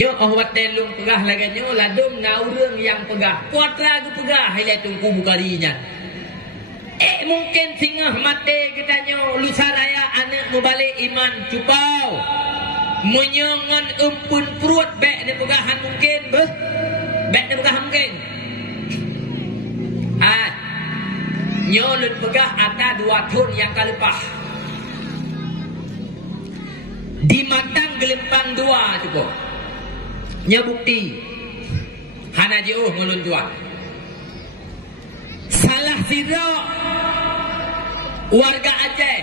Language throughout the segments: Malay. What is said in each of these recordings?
Yo awat telung pegah laganyo ladum na urang yang pegah. Puatra ke pegah hai tungku bukarinya. Mungkin singah mate katanya lusaraya anak mubalik iman cupau. Menyangan empun perut bek ni pegahan mungkin beh. Bek ni pegahan mungkin. Nyolun pegah ada 2 tahun yang kalepah. Di matang gelempang 2 cukup. Nya bukti hana jauh ngulun tua salah sirok warga Aceh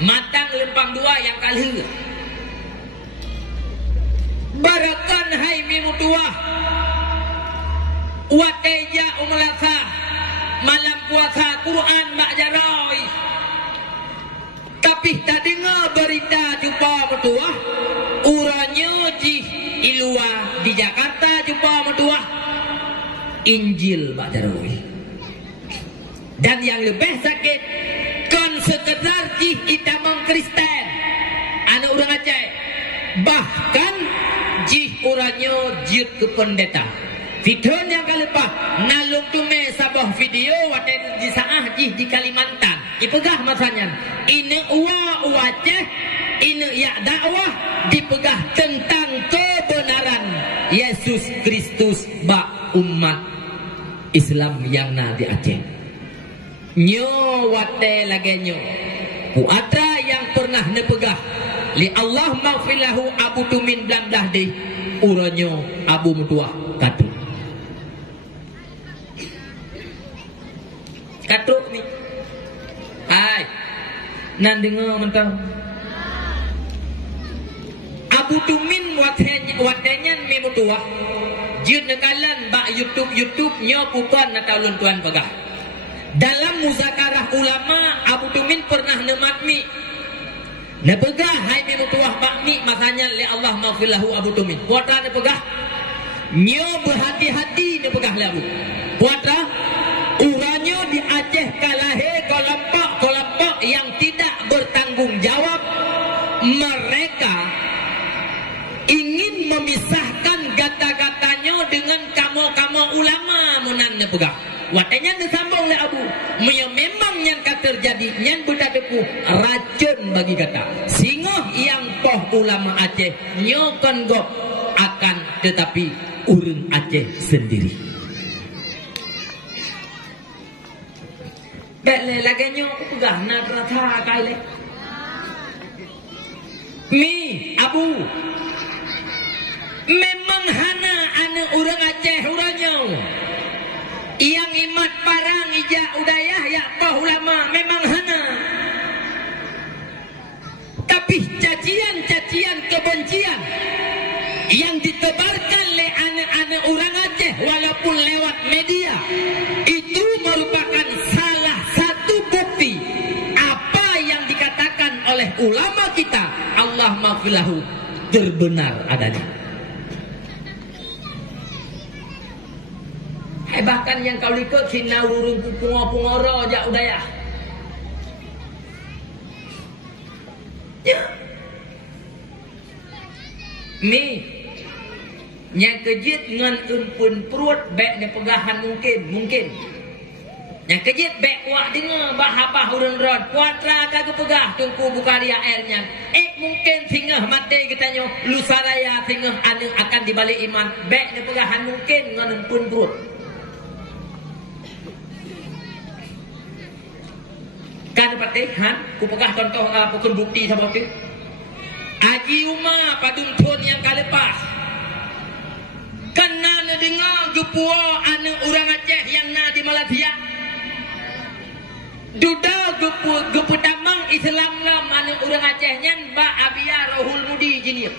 matang lempang 2 yang kali barakan hai mimu tua wateja umalasa malam puasa Quran mak jaroi tapi tak dengar berita jumpa mertua uranya jih ilua di Jakarta jumpa mertua Injil Pak Jaroi. Dan yang lebih sakit kan sekedar jih itamang Kristen anak orang Aceh bahkan jih orangnya jih ke pendeta video yang kalepah nalung tume sabah video waten di saah jih di Kalimantan dipegah masanya ini uwa Aceh ini ya dakwah dipegah tentang kebenaran Yesus Kristus bak umat Islam yang na di Aceh. Nyo wate lagenyo puatra yang pernah nepegah li Allah maghfirlahu abu tumin blamdah de uranyo abu mutuah katu ni hai nan dengar mentang abu tumin watenyan memutua jud nekalan bak YouTube nyo bukan nataulun tuan pegah dalam muzakarah ulama abu tumin pernah nematmi nepegah hai memutuah bakmi makanya li Allah maghfirlahu abu tumin puatra nepegah nyo berhati-hati nepegah labu puatra uranyo di Aceh kalahe kelompok yang tidak bertanggung jawab mereka ingin memisahkan gata-gatanya dengan kamu ulama munan nepegah watanya disambung le abu memang yang terjadi yang berdadeku racun bagi kata singoh yang poh ulama Aceh nyokon gop akan tetapi urang Aceh sendiri bele laganyo pegah na rata kaile mi abu memang hana ane urang Aceh uranyo yang imat parang ija udayah ya poh ulama memang hana tapi cacian kebencian yang ditebarkan oleh anak-anak orang Aceh walaupun lewat media itu merupakan salah satu bukti apa yang dikatakan oleh ulama kita Allah maghfirlahu terbenar adanya. Bahkan yang kau likut kina urung pungo-pungoro jak udayah ya mi yang kejit ngan unpun perut bek ni pegahan mungkin yang kejit bek wak dengar bahapah urang rod puatra kagak pegah tungku bukaria airnya mungkin singgah mati katanya lusaraya singgah anu akan dibalik iman bek ni pegahan mungkin ngan unpun perut kan patihan ku pegah contoh pukul bukti sama tu Haji Umar paduntun yang kalepah kena dengar gepua anak orang Aceh yang na di Malaysia duda gepu damang Islam lam anak orang Aceh nyan ba abia rohul mudi jinir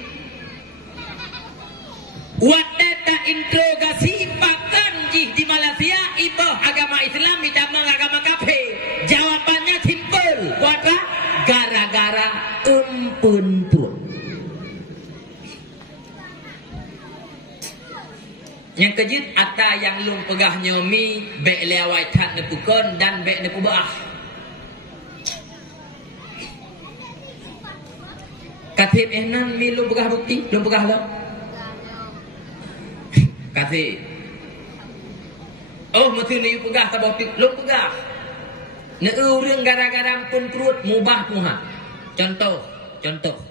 wateta interogasi pakan jih di Malaysia ibah agama Islam idamang agama kafir jawabannya simpel puatra gara-gara empun perut yang kejut ata yang lung pegah nyomi bek lewai tak nepukon dan bek nepubah katib ehnan mi lung pegah bukti lung pegah lo kasih. Oh, mesti ni pegah tabotik, lu pegah. Neu ring gara-gara pun perut mubah puha. Contoh.